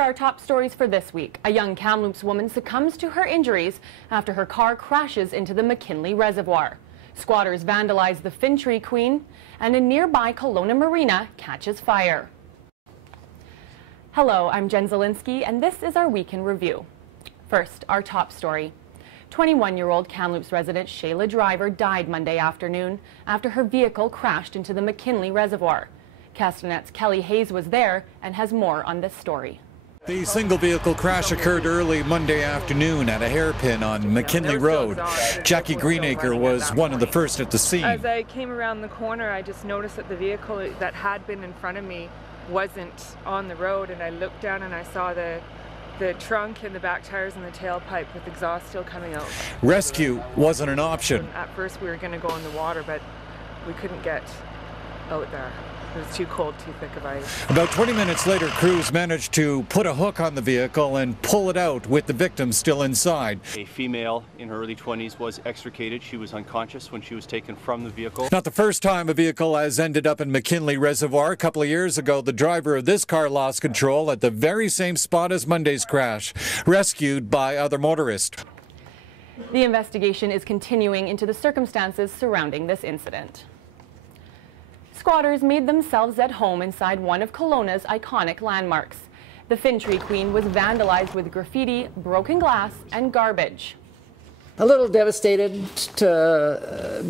are our top stories for this week. A young Kamloops woman succumbs to her injuries after her car crashes into the McKinley Reservoir. Squatters vandalize the Fintry Queen, and a nearby Kelowna Marina catches fire. Hello, I'm Jen Zielinski, and this is our Week in Review. First, our top story. 21-year-old Kamloops resident Shayla Driver died Monday afternoon after her vehicle crashed into the McKinley Reservoir. Castanet's Kelly Hayes was there and has more on this story. The single vehicle crash occurred early Monday afternoon at a hairpin on McKinley Road. Jackie Greenacre was one of the first at the scene. As I came around the corner, I just noticed that the vehicle that had been in front of me wasn't on the road, and I looked down and I saw the trunk and the back tires and the tailpipe with exhaust still coming out. Rescue wasn't an option. At first we were going to go in the water, but we couldn't get out there. It was too cold, too thick of ice. About 20 minutes later, crews managed to put a hook on the vehicle and pull it out with the victim still inside. A female in her early 20s was extricated. She was unconscious when she was taken from the vehicle. Not the first time a vehicle has ended up in McKinley Reservoir. A couple of years ago, the driver of this car lost control at the very same spot as Monday's crash, rescued by other motorists. The investigation is continuing into the circumstances surrounding this incident. Squatters made themselves at home inside one of Kelowna's iconic landmarks. The Fintry Queen was vandalized with graffiti, broken glass, and garbage. A little devastated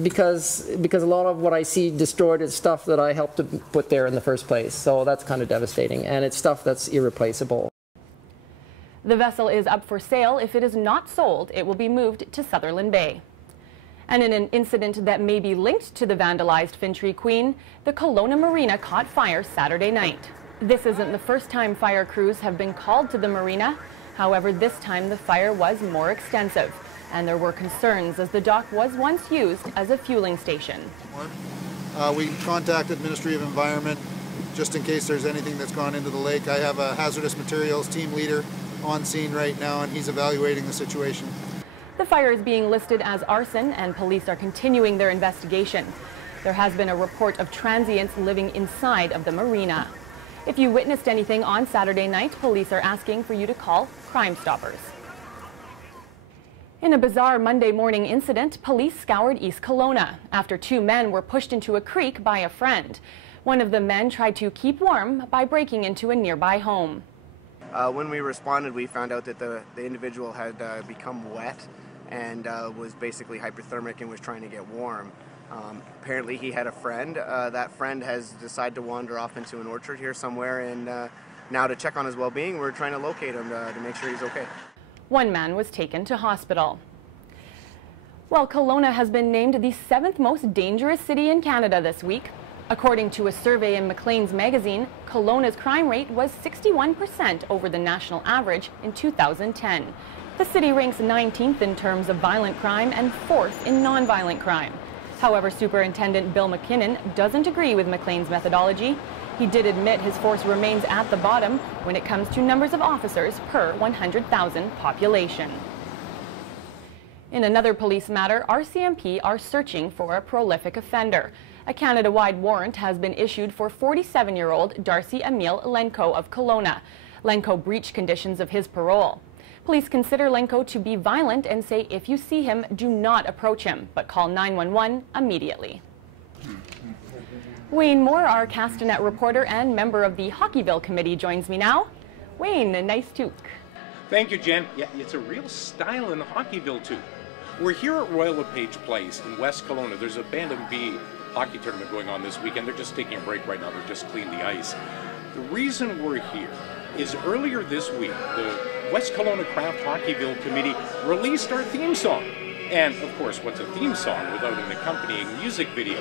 because a lot of what I see destroyed is stuff that I helped to put there in the first place. So that's kind of devastating, and it's stuff that's irreplaceable. The vessel is up for sale. If it is not sold, it will be moved to Sutherland Bay. And in an incident that may be linked to the vandalized Fintry Queen, the Kelowna Marina caught fire Saturday night. This isn't the first time fire crews have been called to the marina. However, this time the fire was more extensive, and there were concerns as the dock was once used as a fueling station. We contacted Ministry of Environment just in case there's anything that's gone into the lake. I have a hazardous materials team leader on scene right now, and he's evaluating the situation. The fire is being listed as arson, and police are continuing their investigation. There has been a report of transients living inside of the marina. If you witnessed anything on Saturday night, police are asking for you to call Crime Stoppers. In a bizarre Monday morning incident, police scoured East Kelowna after two men were pushed into a creek by a friend. One of the men tried to keep warm by breaking into a nearby home. When we responded, we found out that the individual had become wet and was basically hypothermic and was trying to get warm. Apparently he had a friend. That friend has decided to wander off into an orchard here somewhere, and now to check on his well-being, we're trying to locate him to make sure he's okay. One man was taken to hospital. Well, Kelowna has been named the 7th most dangerous city in Canada this week. According to a survey in Maclean's magazine, Kelowna's crime rate was 61% over the national average in 2010. The city ranks 19th in terms of violent crime and 4th in non-violent crime. However, Superintendent Bill McKinnon doesn't agree with Maclean's methodology. He did admit his force remains at the bottom when it comes to numbers of officers per 100,000 population. In another police matter, RCMP are searching for a prolific offender. A Canada-wide warrant has been issued for 47-year-old Darcy Emile Lenko of Kelowna. Lenko breached conditions of his parole. Police consider Lenko to be violent and say if you see him, do not approach him, but call 911 immediately. Wayne Moore, our Castanet reporter and member of the Hockeyville committee, joins me now. Wayne, nice toque. Thank you, Jen. Yeah, it's a real style in Hockeyville, too. We're here at Royal LePage Place in West Kelowna. There's a Band and B hockey tournament going on this weekend. They're just taking a break right now. They're just cleaning the ice. The reason we're here is earlier this week, the West Kelowna Craft Hockeyville Committee released our theme song. And, of course, what's a theme song without an accompanying music video?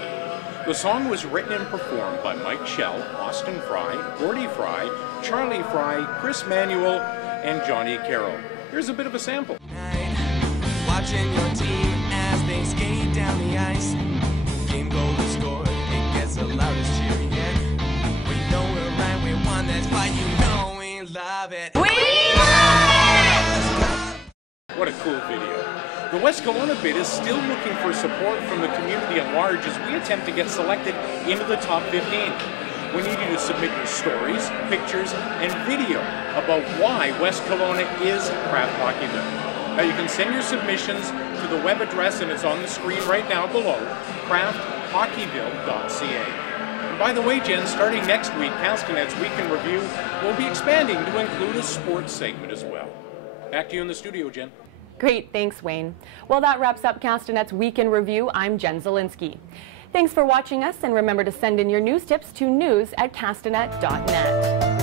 The song was written and performed by Mike Schell, Austin Fry, Gordy Fry, Charlie Fry, Chris Manuel, and Johnny Carroll. Here's a bit of a sample. Watching your team as they skate down the ice. Game goal is scored, it gets the loudest cheer yet. We know we're right, we won this fight, you know we love it. We love it! What a cool video. The West Kelowna bid is still looking for support from the community at large as we attempt to get selected into the top 15. We need you to submit your stories, pictures, and video about why West Kelowna is Craft Hockeyville. Now you can send your submissions to the web address, and it's on the screen right now below, crafthockeyville.ca. And by the way, Jen, starting next week, Castanet's Week in Review will be expanding to include a sports segment as well. Back to you in the studio, Jen. Great, thanks, Wayne. Well, that wraps up Castanet's Week in Review. I'm Jen Zielinski. Thanks for watching us, and remember to send in your news tips to news@castanet.net.